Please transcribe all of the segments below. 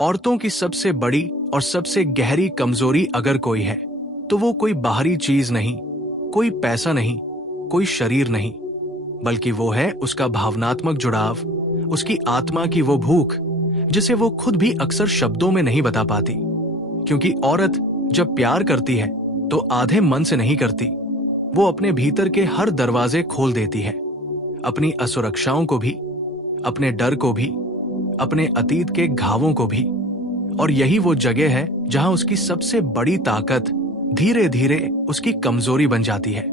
औरतों की सबसे बड़ी और सबसे गहरी कमजोरी अगर कोई है तो वो कोई बाहरी चीज नहीं, कोई पैसा नहीं, कोई शरीर नहीं, बल्कि वो है उसका भावनात्मक जुड़ाव, उसकी आत्मा की वो भूख जिसे वो खुद भी अक्सर शब्दों में नहीं बता पाती। क्योंकि औरत जब प्यार करती है तो आधे मन से नहीं करती, वो अपने भीतर के हर दरवाजे खोल देती है, अपनी असुरक्षाओं को भी, अपने डर को भी, अपने अतीत के घावों को भी। और यही वो जगह है जहां उसकी सबसे बड़ी ताकत धीरे धीरे उसकी कमजोरी बन जाती है।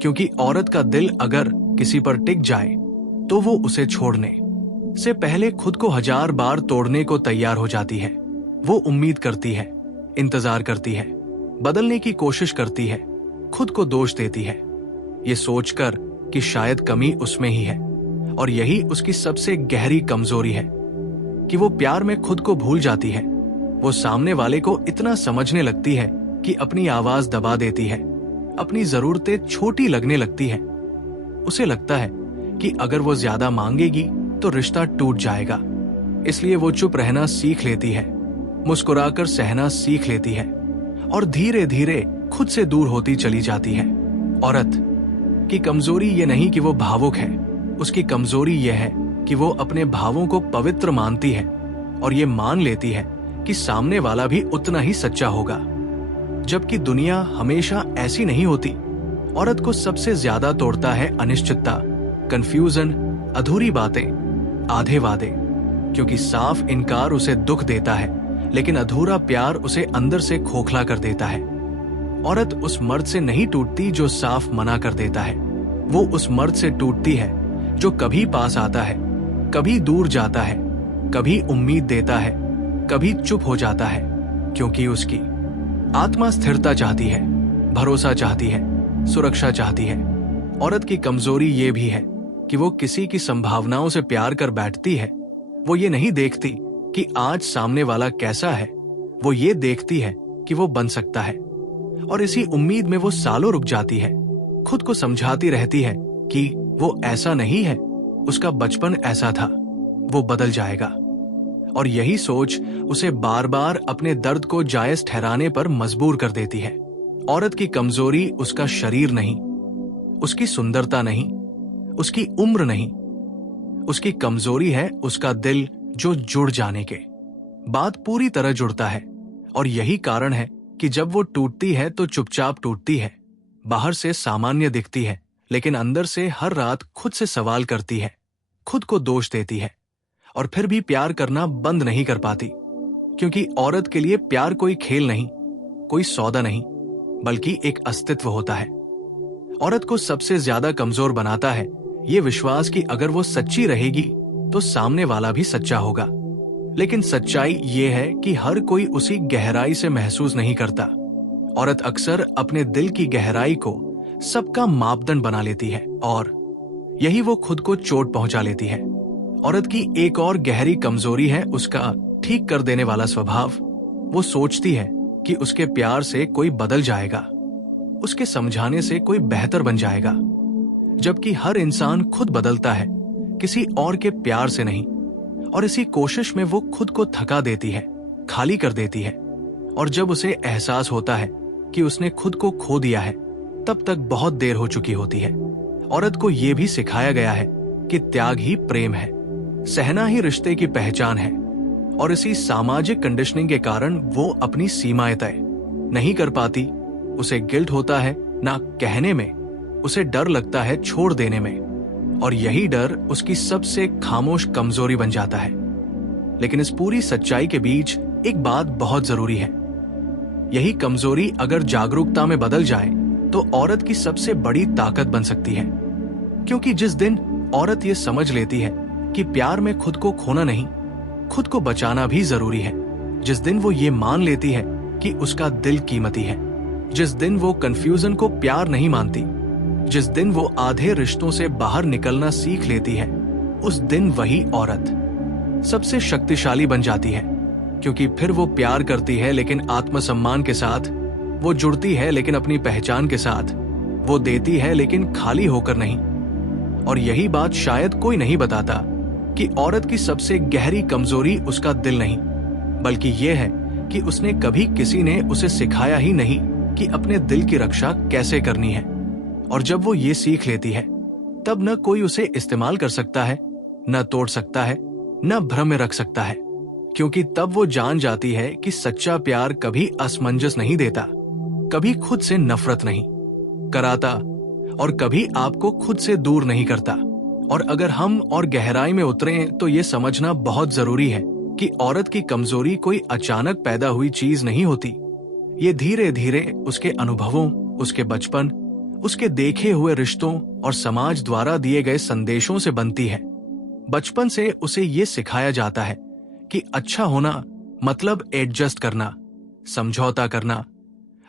क्योंकि औरत का दिल अगर किसी पर टिक जाए तो वो उसे छोड़ने से पहले खुद को 1000 बार तोड़ने को तैयार हो जाती है। वो उम्मीद करती है, इंतजार करती है, बदलने की कोशिश करती है, खुद को दोष देती है, ये सोचकर कि शायद कमी उसमें ही है। और यही उसकी सबसे गहरी कमजोरी है कि वो प्यार में खुद को भूल जाती है। वो सामने वाले को इतना समझने लगती है कि अपनी आवाज दबा देती है, अपनी जरूरतें छोटी लगने लगती है। उसे लगता है कि अगर वो ज्यादा मांगेगी तो रिश्ता टूट जाएगा, इसलिए वो चुप रहना सीख लेती है, मुस्कुराकर सहना सीख लेती है और धीरे धीरे खुद से दूर होती चली जाती है। औरत की कमजोरी ये नहीं कि वो भावुक है, उसकी कमजोरी ये है कि वो अपने भावों को पवित्र मानती है और ये मान लेती है कि सामने वाला भी उतना ही सच्चा होगा। जबकि दुनिया हमेशा ऐसी नहीं होती। औरत को सबसे ज्यादा तोड़ता है अनिश्चितता, कंफ्यूजन, अधूरी बातें, आधे वादे। क्योंकि साफ इनकार उसे दुख देता है, लेकिन अधूरा प्यार उसे अंदर से खोखला कर देता है। औरत उस मर्द से नहीं टूटती जो साफ मना कर देता है, वो उस मर्द से टूटती है जो कभी पास आता है, कभी दूर जाता है, कभी उम्मीद देता है, कभी चुप हो जाता है। क्योंकि उसकी आत्मा स्थिरता चाहती है, भरोसा चाहती है, सुरक्षा चाहती है। औरत की कमजोरी ये भी है कि वो किसी की संभावनाओं से प्यार कर बैठती है। वो ये नहीं देखती कि आज सामने वाला कैसा है, वो ये देखती है कि वो बन सकता है। और इसी उम्मीद में वो सालों रुक जाती है, खुद को समझाती रहती है कि वो ऐसा नहीं है, उसका बचपन ऐसा था, वो बदल जाएगा। और यही सोच उसे बार बार अपने दर्द को जायज ठहराने पर मजबूर कर देती है। औरत की कमजोरी उसका शरीर नहीं, उसकी सुंदरता नहीं, उसकी उम्र नहीं, उसकी कमजोरी है उसका दिल जो जुड़ जाने के बाद पूरी तरह जुड़ता है। और यही कारण है कि जब वो टूटती है तो चुपचाप टूटती है, बाहर से सामान्य दिखती है, लेकिन अंदर से हर रात खुद से सवाल करती है, खुद को दोष देती है और फिर भी प्यार करना बंद नहीं कर पाती। क्योंकि औरत के लिए प्यार कोई खेल नहीं, कोई सौदा नहीं, बल्कि एक अस्तित्व होता है। औरत को सबसे ज्यादा कमजोर बनाता है ये विश्वास कि अगर वो सच्ची रहेगी तो सामने वाला भी सच्चा होगा। लेकिन सच्चाई ये है कि हर कोई उसी गहराई से महसूस नहीं करता। औरत अक्सर अपने दिल की गहराई को सबका मापदंड बना लेती है और यही वो खुद को चोट पहुंचा लेती है। औरत की एक और गहरी कमजोरी है उसका ठीक कर देने वाला स्वभाव। वो सोचती है कि उसके प्यार से कोई बदल जाएगा, उसके समझाने से कोई बेहतर बन जाएगा, जबकि हर इंसान खुद बदलता है, किसी और के प्यार से नहीं। और इसी कोशिश में वो खुद को थका देती है, खाली कर देती है। और जब उसे एहसास होता है कि उसने खुद को खो दिया है, तब तक बहुत देर हो चुकी होती है। औरत को यह भी सिखाया गया है कि त्याग ही प्रेम है, सहना ही रिश्ते की पहचान है। और इसी सामाजिक कंडीशनिंग के कारण वो अपनी सीमाएं तय नहीं कर पाती। उसे गिल्ट होता है ना कहने में, उसे डर लगता है छोड़ देने में। और यही डर उसकी सबसे खामोश कमजोरी बन जाता है। लेकिन इस पूरी सच्चाई के बीच एक बात बहुत जरूरी है। यही कमजोरी अगर जागरूकता में बदल जाए तो औरत की सबसे बड़ी ताकत बन सकती है। क्योंकि जिस दिन औरत ये समझ लेती है कि प्यार में खुद को खोना नहीं, खुद को बचाना भी जरूरी है, जिस दिन वो ये मान लेती है कि उसका दिल कीमती है, जिस दिन वो कंफ्यूजन को प्यार नहीं मानती, जिस दिन वो आधे रिश्तों से बाहर निकलना सीख लेती है, उस दिन वही औरत सबसे शक्तिशाली बन जाती है। क्योंकि फिर वो प्यार करती है लेकिन आत्मसम्मान के साथ, वो जुड़ती है लेकिन अपनी पहचान के साथ, वो देती है लेकिन खाली होकर नहीं। और यही बात शायद कोई नहीं बताता कि औरत की सबसे गहरी कमजोरी उसका दिल नहीं, बल्कि ये है कि उसने कभी किसी ने उसे सिखाया ही नहीं कि अपने दिल की रक्षा कैसे करनी है। और जब वो ये सीख लेती है, तब न कोई उसे इस्तेमाल कर सकता है, न तोड़ सकता है, न भ्रम में रख सकता है, क्योंकि तब वो जान जाती है कि सच्चा प्यार कभी असमंजस नहीं देता, कभी खुद से नफरत नहीं कराता और कभी आपको खुद से दूर नहीं करता। और अगर हम और गहराई में उतरें तो ये समझना बहुत जरूरी है कि औरत की कमजोरी कोई अचानक पैदा हुई चीज नहीं होती। ये धीरे धीरे उसके अनुभवों, उसके बचपन, उसके देखे हुए रिश्तों और समाज द्वारा दिए गए संदेशों से बनती है। बचपन से उसे ये सिखाया जाता है कि अच्छा होना मतलब एडजस्ट करना, समझौता करना,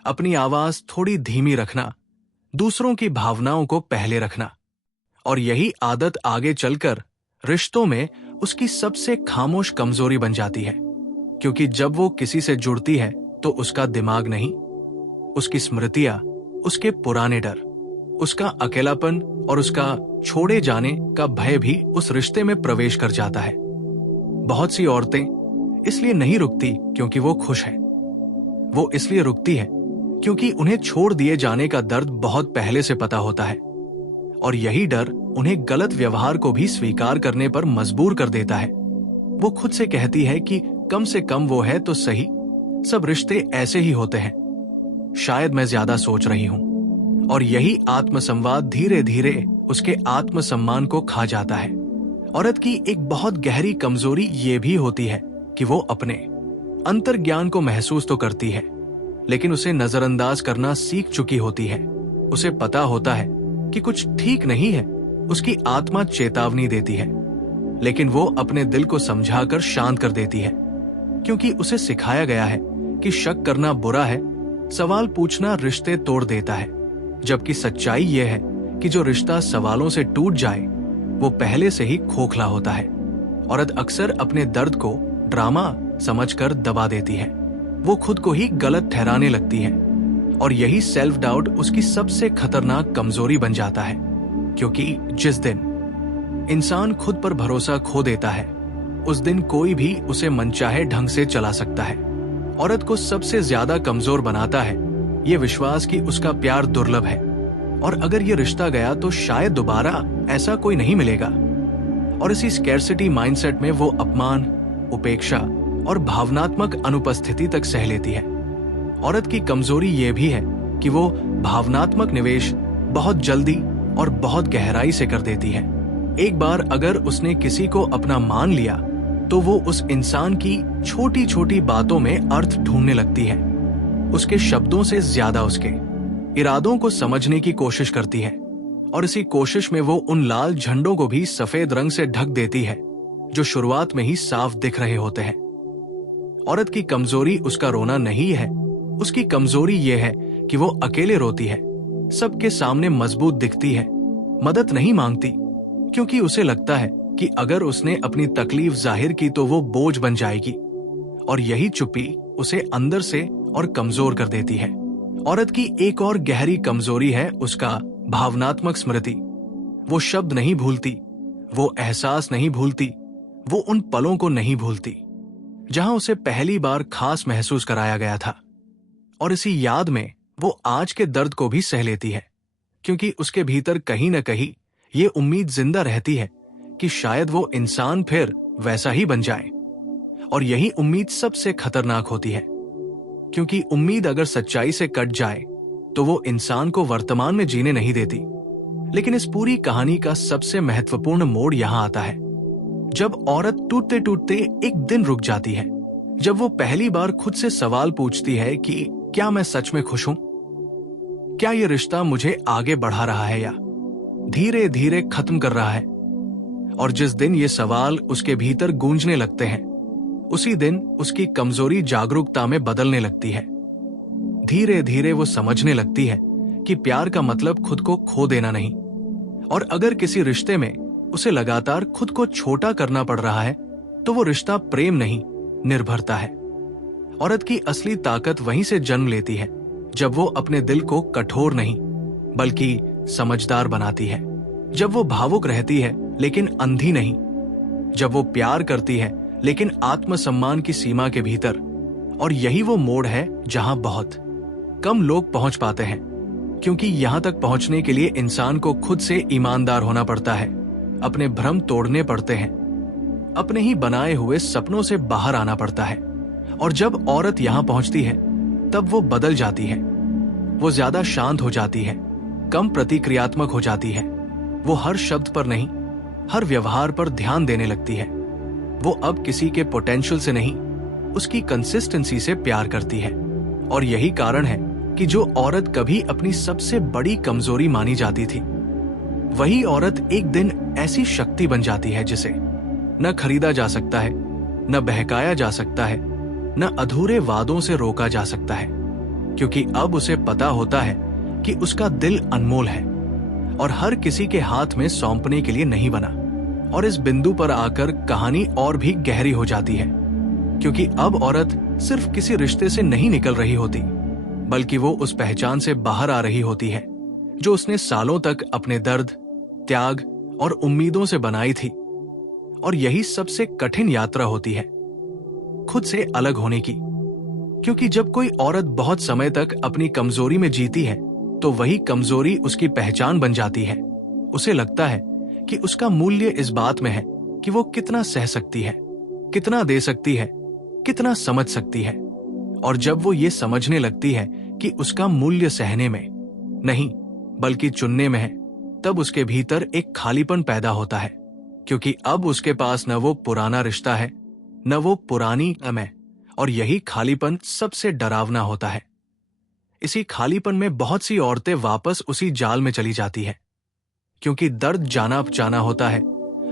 अपनी आवाज थोड़ी धीमी रखना, दूसरों की भावनाओं को पहले रखना। और यही आदत आगे चलकर रिश्तों में उसकी सबसे खामोश कमजोरी बन जाती है, क्योंकि जब वो किसी से जुड़ती है तो उसका दिमाग नहीं, उसकी स्मृतियां, उसके पुराने डर, उसका अकेलापन और उसका छोड़े जाने का भय भी उस रिश्ते में प्रवेश कर जाता है। बहुत सी औरतें इसलिए नहीं रुकती क्योंकि वो खुश है, वो इसलिए रुकती है क्योंकि उन्हें छोड़ दिए जाने का दर्द बहुत पहले से पता होता है। और यही डर उन्हें गलत व्यवहार को भी स्वीकार करने पर मजबूर कर देता है। वो खुद से कहती है कि कम से कम वो है तो सही, सब रिश्ते ऐसे ही होते हैं, शायद मैं ज्यादा सोच रही हूं। और यही आत्मसंवाद धीरे धीरे उसके आत्मसम्मान को खा जाता है। औरत की एक बहुत गहरी कमजोरी ये भी होती है कि वो अपने अंतर्ज्ञान को महसूस तो करती है, लेकिन उसे नजरअंदाज करना सीख चुकी होती है। उसे पता होता है कि कुछ ठीक नहीं है, उसकी आत्मा चेतावनी देती है, लेकिन वो अपने दिल को समझाकर शांत कर देती है, क्योंकि उसे सिखाया गया है कि शक करना बुरा है, सवाल पूछना रिश्ते तोड़ देता है। जबकि सच्चाई यह है कि जो रिश्ता सवालों से टूट जाए वो पहले से ही खोखला होता है। औरत अक्सर अपने दर्द को ड्रामा समझकर दबा देती है, वो खुद को ही गलत ठहराने लगती है, और यही सेल्फ डाउट उसकी सबसे खतरनाक कमजोरी बन जाता है। क्योंकि जिस दिन इंसान खुद पर भरोसा खो देता है, उस दिन कोई भी उसे मनचाहे ढंग से चला सकता है। औरत को सबसे ज्यादा कमजोर बनाता है ये विश्वास कि उसका प्यार दुर्लभ है, और अगर ये रिश्ता गया तो शायद दोबारा ऐसा कोई नहीं मिलेगा। और इसी स्कैर्सिटी माइंडसेट में वो अपमान, उपेक्षा और भावनात्मक अनुपस्थिति तक सह लेती है। औरत की कमजोरी ये भी है कि वो भावनात्मक निवेश बहुत जल्दी और बहुत गहराई से कर देती है। एक बार अगर उसने किसी को अपना मान लिया तो वो उस इंसान की छोटी छोटी बातों में अर्थ ढूंढने लगती है, उसके शब्दों से ज्यादा उसके इरादों को समझने की कोशिश करती है। और इसी कोशिश में वो उन लाल झंडों को भी सफेद रंग से ढक देती है जो शुरुआत में ही साफ दिख रहे होते हैं। औरत की कमजोरी उसका रोना नहीं है, उसकी कमजोरी ये है कि वो अकेले रोती है, सबके सामने मजबूत दिखती है, मदद नहीं मांगती, क्योंकि उसे लगता है कि अगर उसने अपनी तकलीफ जाहिर की तो वो बोझ बन जाएगी। और यही चुप्पी उसे अंदर से और कमजोर कर देती है। औरत की एक और गहरी कमजोरी है उसका भावनात्मक स्मृति। वो शब्द नहीं भूलती, वो एहसास नहीं भूलती, वो उन पलों को नहीं भूलती जहां उसे पहली बार खास महसूस कराया गया था। और इसी याद में वो आज के दर्द को भी सह लेती है, क्योंकि उसके भीतर कहीं न कहीं ये उम्मीद जिंदा रहती है कि शायद वो इंसान फिर वैसा ही बन जाए। और यही उम्मीद सबसे खतरनाक होती है, क्योंकि उम्मीद अगर सच्चाई से कट जाए तो वो इंसान को वर्तमान में जीने नहीं देती। लेकिन इस पूरी कहानी का सबसे महत्वपूर्ण मोड़ यहां आता है जब औरत टूटते टूटते एक दिन रुक जाती है, जब वो पहली बार खुद से सवाल पूछती है कि क्या मैं सच में खुश हूं? क्या ये रिश्ता मुझे आगे बढ़ा रहा है या धीरे धीरे खत्म कर रहा है? और जिस दिन ये सवाल उसके भीतर गूंजने लगते हैं, उसी दिन उसकी कमजोरी जागरूकता में बदलने लगती है। धीरे धीरे वो समझने लगती है कि प्यार का मतलब खुद को खो देना नहीं, और अगर किसी रिश्ते में उसे लगातार खुद को छोटा करना पड़ रहा है तो वो रिश्ता प्रेम नहीं, निर्भरता है। औरत की असली ताकत वहीं से जन्म लेती है जब वो अपने दिल को कठोर नहीं बल्कि समझदार बनाती है, जब वो भावुक रहती है लेकिन अंधी नहीं, जब वो प्यार करती है लेकिन आत्मसम्मान की सीमा के भीतर। और यही वो मोड़ है जहां बहुत कम लोग पहुंच पाते हैं, क्योंकि यहां तक पहुंचने के लिए इंसान को खुद से ईमानदार होना पड़ता है, अपने भ्रम तोड़ने पड़ते हैं, अपने ही बनाए हुए सपनों से बाहर आना पड़ता है। और जब औरत यहां पहुंचती है तब वो बदल जाती है। वो ज्यादा शांत हो जाती है, कम प्रतिक्रियात्मक हो जाती है। वो हर शब्द पर नहीं, हर व्यवहार पर ध्यान देने लगती है। वो अब किसी के पोटेंशियल से नहीं, उसकी कंसिस्टेंसी से प्यार करती है। और यही कारण है कि जो औरत कभी अपनी सबसे बड़ी कमजोरी मानी जाती थी, वही औरत एक दिन ऐसी शक्ति बन जाती है जिसे न खरीदा जा सकता है, न बहकाया जा सकता है, न अधूरे वादों से रोका जा सकता है। क्योंकि अब उसे पता होता है कि उसका दिल अनमोल है और हर किसी के हाथ में सौंपने के लिए नहीं बना। और इस बिंदु पर आकर कहानी और भी गहरी हो जाती है, क्योंकि अब औरत सिर्फ किसी रिश्ते से नहीं निकल रही होती, बल्कि वो उस पहचान से बाहर आ रही होती है जो उसने सालों तक अपने दर्द, त्याग और उम्मीदों से बनाई थी। और यही सबसे कठिन यात्रा होती है, खुद से अलग होने की। क्योंकि जब कोई औरत बहुत समय तक अपनी कमजोरी में जीती है, तो वही कमजोरी उसकी पहचान बन जाती है। उसे लगता है कि उसका मूल्य इस बात में है कि वो कितना सह सकती है, कितना दे सकती है, कितना समझ सकती है। और जब वो ये समझने लगती है कि उसका मूल्य सहने में नहीं बल्कि चुनने में है, तब उसके भीतर एक खालीपन पैदा होता है। क्योंकि अब उसके पास न वो पुराना रिश्ता है, न वो पुरानी मैं। और यही खालीपन सबसे डरावना होता है। इसी खालीपन में बहुत सी औरतें वापस उसी जाल में चली जाती है, क्योंकि दर्द जाना पहचाना होता है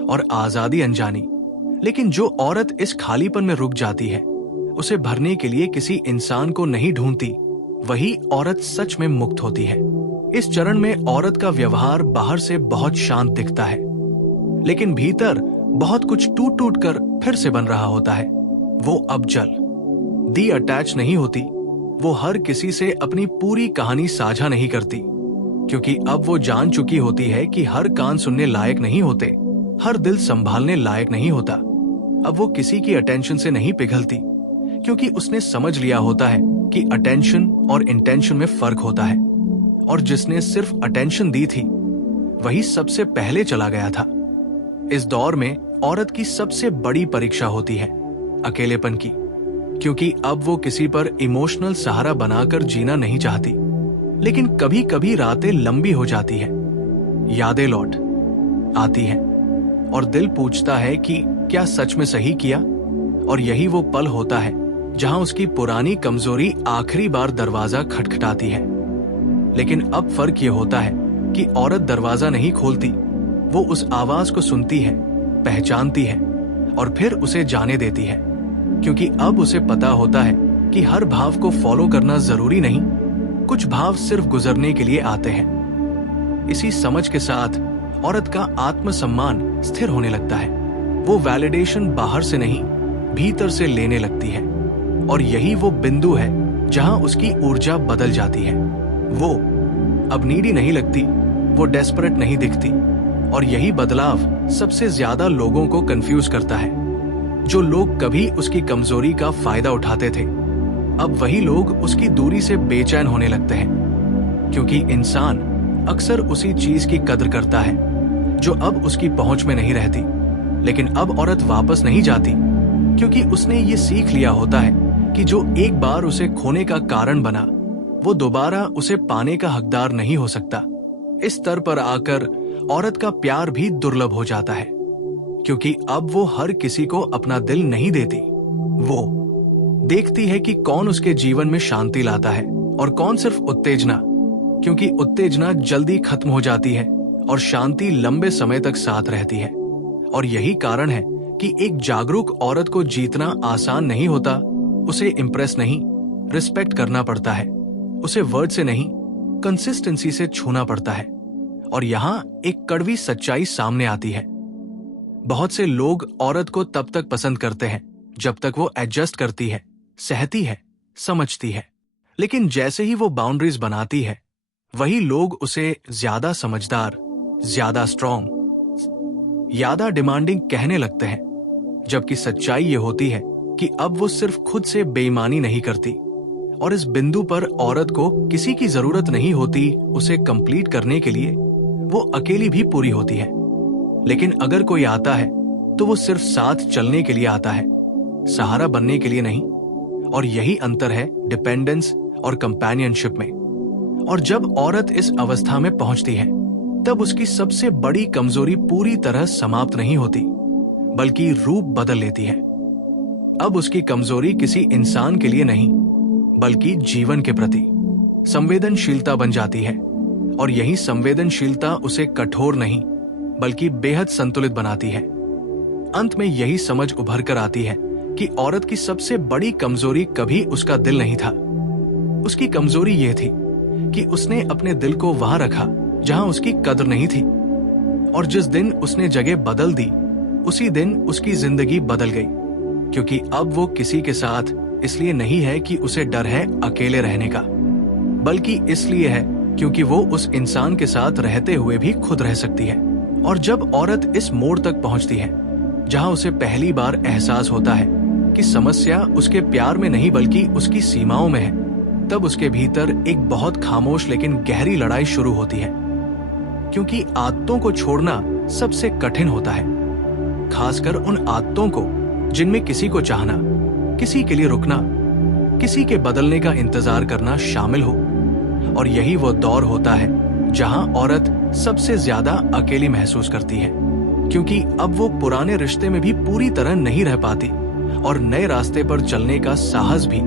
और आजादी अनजानी। लेकिन जो औरत इस खालीपन में रुक जाती है, उसे भरने के लिए किसी इंसान को नहीं ढूंढती, वही औरत सच में मुक्त होती है। इस चरण में औरत का व्यवहार बाहर से बहुत शांत दिखता है, लेकिन भीतर बहुत कुछ टूट टूट कर फिर से बन रहा होता है। वो अब दी अटैच नहीं होती, वो हर किसी से अपनी पूरी कहानी साझा नहीं करती, क्योंकि अब वो जान चुकी होती है कि हर कान सुनने लायक नहीं होते, हर दिल संभालने लायक नहीं होता। अब वो किसी की अटेंशन से नहीं पिघलती, क्योंकि उसने समझ लिया होता है कि अटेंशन और इंटेंशन में फर्क होता है। और जिसने सिर्फ अटेंशन दी थी, वही सबसे पहले चला गया था। इस दौर में औरत की सबसे बड़ी परीक्षा होती है अकेलेपन की, क्योंकि अब वो किसी पर इमोशनल सहारा बनाकर जीना नहीं चाहती। लेकिन कभी कभी रातें लंबी हो जाती है, यादें लौट आती हैं और दिल पूछता है कि क्या सच में सही किया। और यही वो पल होता है जहां उसकी पुरानी कमजोरी आखिरी बार दरवाजा खटखटाती है। लेकिन अब फर्क ये होता है कि औरत दरवाजा नहीं खोलती, वो उस आवाज को सुनती है, पहचानती है और फिर उसे जाने देती है। क्योंकि अब उसे पता होता है कि हर भाव को फॉलो करना जरूरी नहीं, कुछ भाव सिर्फ गुजरने के लिए आते हैं। इसी समझ के साथ औरत का आत्मसम्मान स्थिर होने लगता है। वो वैलिडेशन बाहर से नहीं, भीतर से लेने लगती है। और यही वो बिंदु है जहां उसकी ऊर्जा बदल जाती है। वो अब नीडी नहीं लगती, वो डेस्परेट नहीं दिखती। और यही बदलाव सबसे ज्यादा लोगों को कंफ्यूज करता है। जो लोग कभी उसकी कमजोरी का फायदा उठाते थे, अब वही लोग उसकी दूरी से बेचैन होने लगते हैं। क्योंकि इंसान अक्सर उसी चीज की कद्र करता है जो अब उसकी पहुंच में नहीं रहती। लेकिन अब औरत वापस नहीं जाती, क्योंकि उसने ये सीख लिया होता है कि जो एक बार उसे खोने का कारण बना, वो दोबारा उसे पाने का हकदार नहीं हो सकता। इस स्तर पर आकर औरत का प्यार भी दुर्लभ हो जाता है, क्योंकि अब वो हर किसी को अपना दिल नहीं देती। वो देखती है कि कौन उसके जीवन में शांति लाता है और कौन सिर्फ उत्तेजना, क्योंकि उत्तेजना जल्दी खत्म हो जाती है और शांति लंबे समय तक साथ रहती है। और यही कारण है कि एक जागरूक औरत को जीतना आसान नहीं होता। उसे इम्प्रेस नहीं, रिस्पेक्ट करना पड़ता है। उसे वर्ड से नहीं, कंसिस्टेंसी से छूना पड़ता है। और यहाँ एक कड़वी सच्चाई सामने आती है। बहुत से लोग औरत को तब तक पसंद करते हैं जब तक वो एडजस्ट करती है, सहती है, समझती है। लेकिन जैसे ही वो बाउंड्रीज बनाती है, वही लोग उसे ज्यादा समझदार, ज्यादा स्ट्रॉन्ग, ज्यादा डिमांडिंग कहने लगते हैं। जबकि सच्चाई ये होती है कि अब वो सिर्फ खुद से बेईमानी नहीं करती, और इस बिंदु पर औरत को किसी की जरूरत नहीं होती उसे कंप्लीट करने के लिए, वो अकेली भी पूरी होती है। लेकिन अगर कोई आता है तो वो सिर्फ साथ चलने के लिए आता है, सहारा बनने के लिए नहीं। और यही अंतर है डिपेंडेंस और कंपेनियनशिप में। और जब औरत इस अवस्था में पहुंचती है तब उसकी सबसे बड़ी कमजोरी पूरी तरह समाप्त नहीं होती, बल्कि रूप बदल लेती है। अब उसकी कमजोरी किसी इंसान के लिए नहीं, बल्कि जीवन के प्रति संवेदनशीलता बन जाती है। और यही संवेदनशीलता उसे कठोर नहीं, बल्कि बेहद संतुलित बनाती है। अंत में यही समझ उभर कर आती है कि औरत की सबसे बड़ी कमजोरी कभी उसका दिल नहीं था। उसकी कमजोरी यह थी कि उसने अपने दिल को वहां रखा जहां उसकी कद्र नहीं थी। और जिस दिन उसने जगह बदल दी, उसी दिन उसकी जिंदगी बदल गई। क्योंकि अब वो किसी के साथ इसलिए नहीं है कि उसे डर है अकेले रहने का, बल्कि इसलिए है क्योंकि वो उस इंसान के साथ रहते हुए भी खुद रह सकती है। और जब औरत इस मोड़ तक पहुंचती है जहां उसे पहली बार एहसास होता है कि समस्या उसके प्यार में नहीं बल्कि उसकी सीमाओं में है, तब उसके भीतर एक बहुत खामोश लेकिन गहरी लड़ाई शुरू होती है। क्योंकि आदतों को छोड़ना सबसे कठिन होता है, खासकर उन आदतों को जिनमें किसी को चाहना, किसी के लिए रुकना, किसी के बदलने का इंतजार करना शामिल हो। और यही वो दौर होता है जहां औरत सबसे ज्यादा अकेली महसूस करती है, क्योंकि अब वो पुराने रिश्ते में भी पूरी तरह नहीं रह पाती और नए रास्ते पर चलने का साहस भी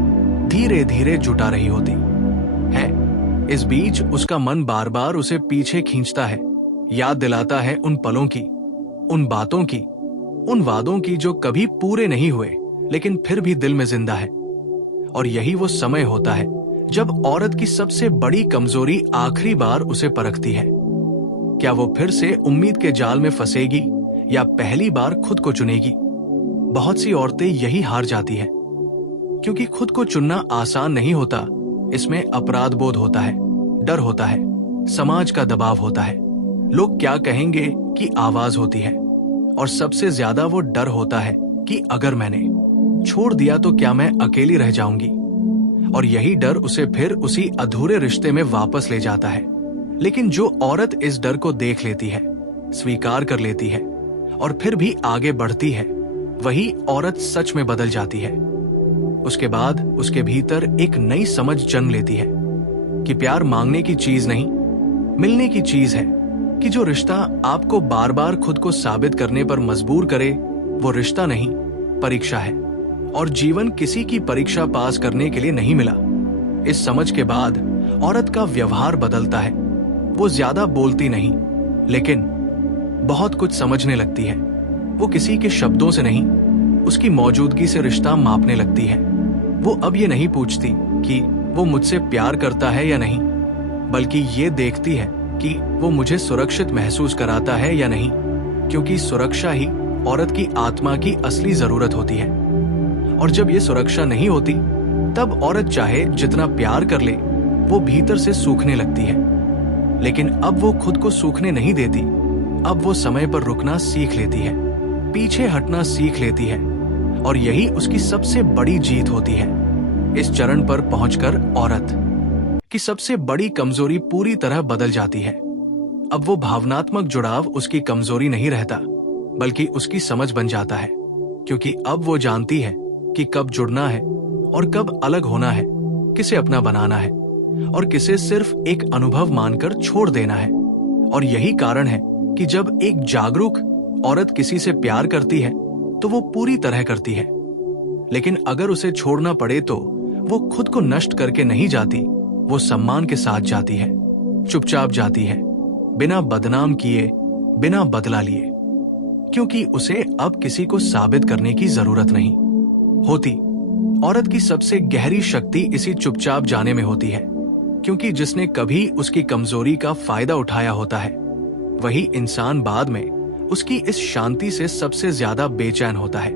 धीरे धीरे जुटा रही होती है। इस बीच उसका मन बार बार उसे पीछे खींचता है, याद दिलाता है उन पलों की, उन बातों की, उन वादों की जो कभी पूरे नहीं हुए लेकिन फिर भी दिल में जिंदा है। और यही वो समय होता है जब औरत की सबसे बड़ी कमजोरी आखिरी बार उसे परखती है। क्या वो फिर से उम्मीद के जाल में फंसेगी या पहली बार खुद को चुनेगी? बहुत सी औरतें यही हार जाती हैं, क्योंकि खुद को चुनना आसान नहीं होता। इसमें अपराध बोध होता है, डर होता है, समाज का दबाव होता है, लोग क्या कहेंगे की आवाज होती है, और सबसे ज्यादा वो डर होता है कि अगर मैंने छोड़ दिया तो क्या मैं अकेली रह जाऊंगी। और यही डर उसे फिर उसी अधूरे रिश्ते में वापस ले जाता है। लेकिन जो औरत इस डर को देख लेती है, स्वीकार कर लेती है और फिर भी आगे बढ़ती है, वही औरत सच में बदल जाती है। उसके बाद उसके भीतर एक नई समझ जन्म लेती है कि प्यार मांगने की चीज नहीं, मिलने की चीज है। कि जो रिश्ता आपको बार बार खुद को साबित करने पर मजबूर करे, वो रिश्ता नहीं, परीक्षा है। और जीवन किसी की परीक्षा पास करने के लिए नहीं मिला। इस समझ के बाद औरत का व्यवहार बदलता है। वो ज्यादा बोलती नहीं, लेकिन बहुत कुछ समझने लगती है। वो किसी के शब्दों से नहीं, उसकी मौजूदगी से रिश्ता मापने लगती है। वो अब ये नहीं पूछती कि वो मुझसे प्यार करता है या नहीं, बल्कि ये देखती है कि वो मुझे सुरक्षित महसूस कराता है या नहीं, क्योंकि सुरक्षा ही औरत की आत्मा की असली जरूरत होती है। और जब ये सुरक्षा नहीं होती, तब औरत चाहे जितना प्यार कर ले, वो भीतर से सूखने लगती है। लेकिन अब वो खुद को सूखने नहीं देती। अब वो समय पर रुकना सीख लेती है, पीछे हटना सीख लेती है, और यही उसकी सबसे बड़ी जीत होती है। इस चरण पर पहुंचकर औरत की सबसे बड़ी कमजोरी पूरी तरह बदल जाती है। अब वो भावनात्मक जुड़ाव उसकी कमजोरी नहीं रहता, बल्कि उसकी समझ बन जाता है। क्योंकि अब वो जानती है कि कब जुड़ना है और कब अलग होना है, किसे अपना बनाना है और किसे सिर्फ एक अनुभव मानकर छोड़ देना है। और यही कारण है कि जब एक जागरूक औरत किसी से प्यार करती है तो वो पूरी तरह करती है। लेकिन अगर उसे छोड़ना पड़े तो वो खुद को नष्ट करके नहीं जाती, वो सम्मान के साथ जाती है, चुपचाप जाती है, बिना बदनाम किए, बिना बदला लिए। क्योंकि उसे अब किसी को साबित करने की जरूरत नहीं होती। औरत की सबसे गहरी शक्ति इसी चुपचाप जाने में होती है, क्योंकि जिसने कभी उसकी कमजोरी का फायदा उठाया होता है, वही इंसान बाद में उसकी इस शांति से सबसे ज्यादा बेचैन होता है।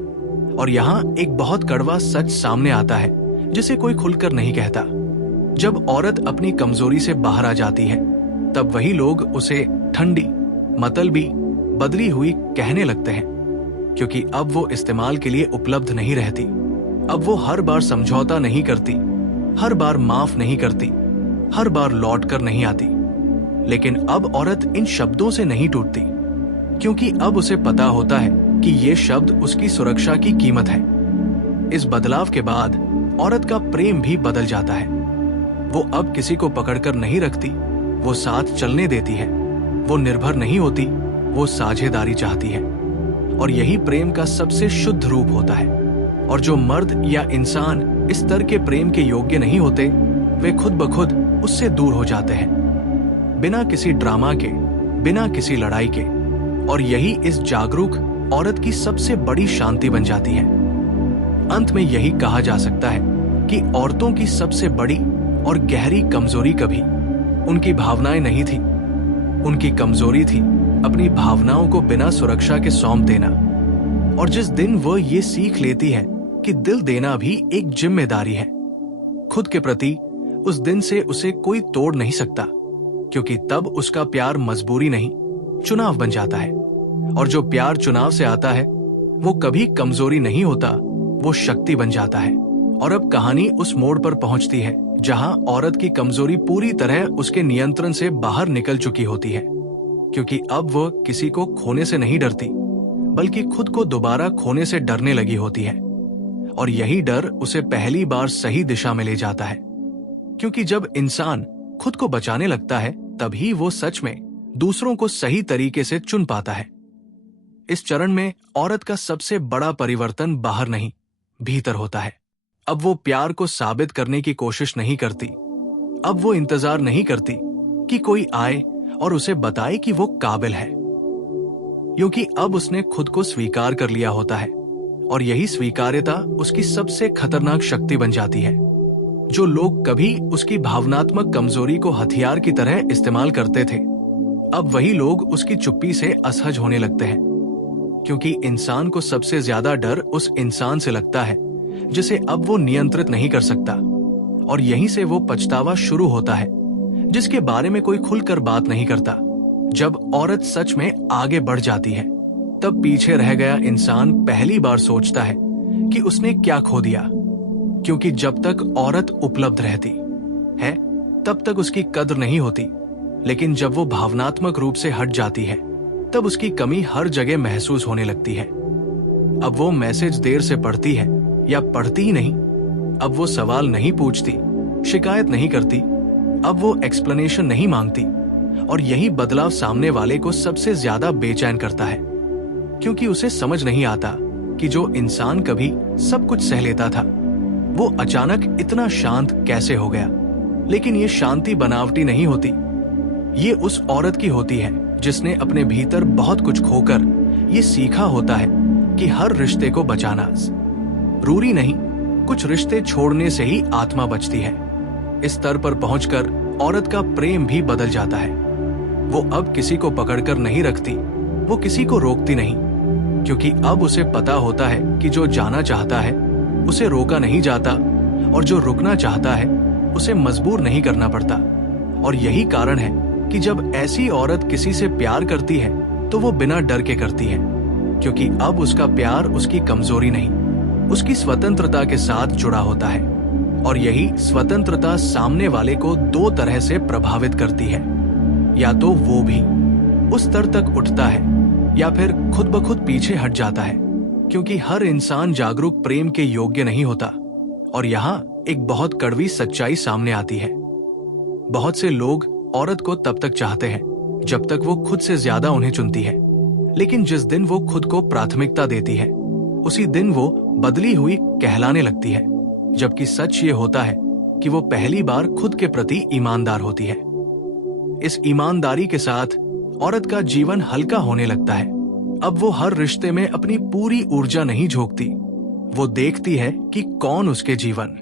और यहाँ एक बहुत कड़वा सच सामने आता है जिसे कोई खुलकर नहीं कहता। जब औरत अपनी कमजोरी से बाहर आ जाती है, तब वही लोग उसे ठंडी, मतलबी, बदली हुई कहने लगते हैं, क्योंकि अब वो इस्तेमाल के लिए उपलब्ध नहीं रहती। अब वो हर बार समझौता नहीं करती, हर बार माफ नहीं करती, हर बार लौट कर नहीं आती। लेकिन अब औरत इन शब्दों से नहीं टूटती, क्योंकि अब उसे पता होता है कि ये शब्द उसकी सुरक्षा की कीमत है। इस बदलाव के बाद औरत का प्रेम भी बदल जाता है। वो अब किसी को पकड़कर नहीं रखती, वो साथ चलने देती है। वो निर्भर नहीं होती, वो साझेदारी चाहती है। और यही प्रेम का सबसे शुद्ध रूप होता है। और जो मर्द या इंसान इस स्तर के प्रेम के योग्य नहीं होते, वे खुद ब खुद उससे दूर हो जाते हैं, बिना किसी ड्रामा के, बिना किसी लड़ाई के। और यही इस जागरूक औरत की सबसे बड़ी शांति बन जाती है। अंत में यही कहा जा सकता है कि औरतों की सबसे बड़ी और गहरी कमजोरी कभी उनकी भावनाएं नहीं थी। उनकी कमजोरी थी अपनी भावनाओं को बिना सुरक्षा के सौंप देना। और जिस दिन वह ये सीख लेती है कि दिल देना भी एक जिम्मेदारी है खुद के प्रति, उस दिन से उसे कोई तोड़ नहीं सकता, क्योंकि तब उसका प्यार मजबूरी नहीं, चुनाव बन जाता है। और जो प्यार चुनाव से आता है वो कभी कमजोरी नहीं होता, वो शक्ति बन जाता है। और अब कहानी उस मोड़ पर पहुंचती है जहां औरत की कमजोरी पूरी तरह उसके नियंत्रण से बाहर निकल चुकी होती है, क्योंकि अब वह किसी को खोने से नहीं डरती, बल्कि खुद को दोबारा खोने से डरने लगी होती है। और यही डर उसे पहली बार सही दिशा में ले जाता है, क्योंकि जब इंसान खुद को बचाने लगता है तभी वो सच में दूसरों को सही तरीके से चुन पाता है। इस चरण में औरत का सबसे बड़ा परिवर्तन बाहर नहीं, भीतर होता है। अब वो प्यार को साबित करने की कोशिश नहीं करती। अब वो इंतजार नहीं करती कि कोई आए और उसे बताए कि वो काबिल है, क्योंकि अब उसने खुद को स्वीकार कर लिया होता है। और यही स्वीकार्यता उसकी सबसे खतरनाक शक्ति बन जाती है। जो लोग कभी उसकी भावनात्मक कमजोरी को हथियार की तरह इस्तेमाल करते थे, अब वही लोग उसकी चुप्पी से असहज होने लगते हैं, क्योंकि इंसान को सबसे ज्यादा डर उस इंसान से लगता है जिसे अब वो नियंत्रित नहीं कर सकता। और यहीं से वो पछतावा शुरू होता है, जिसके बारे में कोई खुलकर बात नहीं करता। जब औरत सच में आगे बढ़ जाती है, तब पीछे रह गया इंसान पहली बार सोचता है कि उसने क्या खो दिया, क्योंकि जब तक औरत उपलब्ध रहती है तब तक उसकी कद्र नहीं होती। लेकिन जब वो भावनात्मक रूप से हट जाती है, तब उसकी कमी हर जगह महसूस होने लगती है। अब वो मैसेज देर से पढ़ती है या पढ़ती ही नहीं। अब वो सवाल नहीं पूछती, शिकायत नहीं करती। अब वो एक्सप्लेनेशन नहीं मांगती। और यही बदलाव सामने वाले को सबसे ज्यादा बेचैन करता है, क्योंकि उसे समझ नहीं आता कि जो इंसान कभी सब कुछ सह लेता था, वो अचानक इतना शांत कैसे हो गया। लेकिन ये शांति बनावटी नहीं होती, ये उस औरत की होती है जिसने अपने भीतर बहुत कुछ खोकर ये सीखा होता है कि हर रिश्ते को बचाना जरूरी नहीं, कुछ रिश्ते छोड़ने से ही आत्मा बचती है। इस स्तर पर पहुंचकर औरत का प्रेम भी बदल जाता है। वो अब किसी को पकड़कर नहीं रखती, वो किसी को रोकती नहीं, क्योंकि अब उसे पता होता है कि जो जाना चाहता है उसे रोका नहीं जाता, और जो रुकना चाहता है उसे मजबूर नहीं करना पड़ता। और यही कारण है कि जब ऐसी औरत किसी से प्यार करती है तो वो बिना डर के करती है, क्योंकि अब उसका प्यार उसकी कमजोरी नहीं, उसकी स्वतंत्रता के साथ जुड़ा होता है। और यही स्वतंत्रता सामने वाले को दो तरह से प्रभावित करती है, या तो वो भी उस स्तर तक उठता है या फिर खुद ब खुद पीछे हट जाता है, क्योंकि हर इंसान जागरूक प्रेम के योग्य नहीं होता। और यहाँ एक बहुत कड़वी सच्चाई सामने आती है। बहुत से लोग औरत को तब तक चाहते हैं जब तक वो खुद से ज्यादा उन्हें चुनती है, लेकिन जिस दिन वो खुद को प्राथमिकता देती है उसी दिन वो बदली हुई कहलाने लगती है। जबकि सच ये होता है कि वो पहली बार खुद के प्रति ईमानदार होती है। इस ईमानदारी के साथ औरत का जीवन हल्का होने लगता है। अब वो हर रिश्ते में अपनी पूरी ऊर्जा नहीं झोंकती, वो देखती है कि कौन उसके जीवन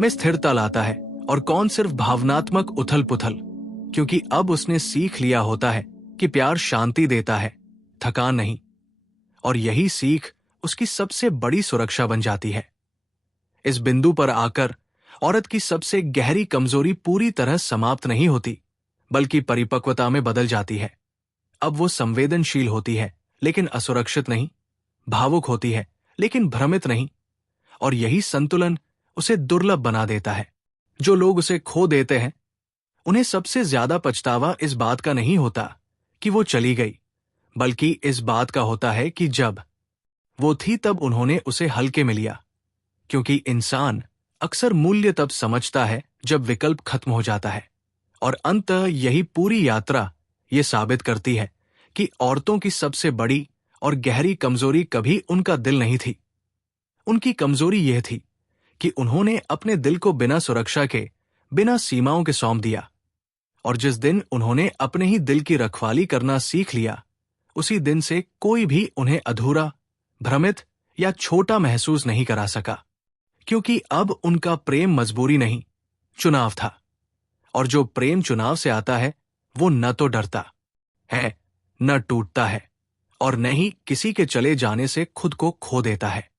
में स्थिरता लाता है और कौन सिर्फ भावनात्मक उथल पुथल, क्योंकि अब उसने सीख लिया होता है कि प्यार शांति देता है, थकान नहीं। और यही सीख उसकी सबसे बड़ी सुरक्षा बन जाती है। इस बिंदु पर आकर औरत की सबसे गहरी कमजोरी पूरी तरह समाप्त नहीं होती, बल्कि परिपक्वता में बदल जाती है। अब वो संवेदनशील होती है, लेकिन असुरक्षित नहीं। भावुक होती है लेकिन भ्रमित नहीं, और यही संतुलन उसे दुर्लभ बना देता है। जो लोग उसे खो देते हैं, उन्हें सबसे ज्यादा पछतावा इस बात का नहीं होता कि वो चली गई, बल्कि इस बात का होता है कि जब वो थी तब उन्होंने उसे हल्के में लिया। क्योंकि इंसान अक्सर मूल्य तब समझता है जब विकल्प खत्म हो जाता है। और अंततः यही पूरी यात्रा ये साबित करती है कि औरतों की सबसे बड़ी और गहरी कमजोरी कभी उनका दिल नहीं थी। उनकी कमजोरी यह थी कि उन्होंने अपने दिल को बिना सुरक्षा के, बिना सीमाओं के सौंप दिया। और जिस दिन उन्होंने अपने ही दिल की रखवाली करना सीख लिया, उसी दिन से कोई भी उन्हें अधूरा, भ्रमित या छोटा महसूस नहीं करा सका। क्योंकि अब उनका प्रेम मजबूरी नहीं, चुनाव था। और जो प्रेम चुनाव से आता है, वो न तो डरता है, न टूटता है, और न ही किसी के चले जाने से खुद को खो देता है।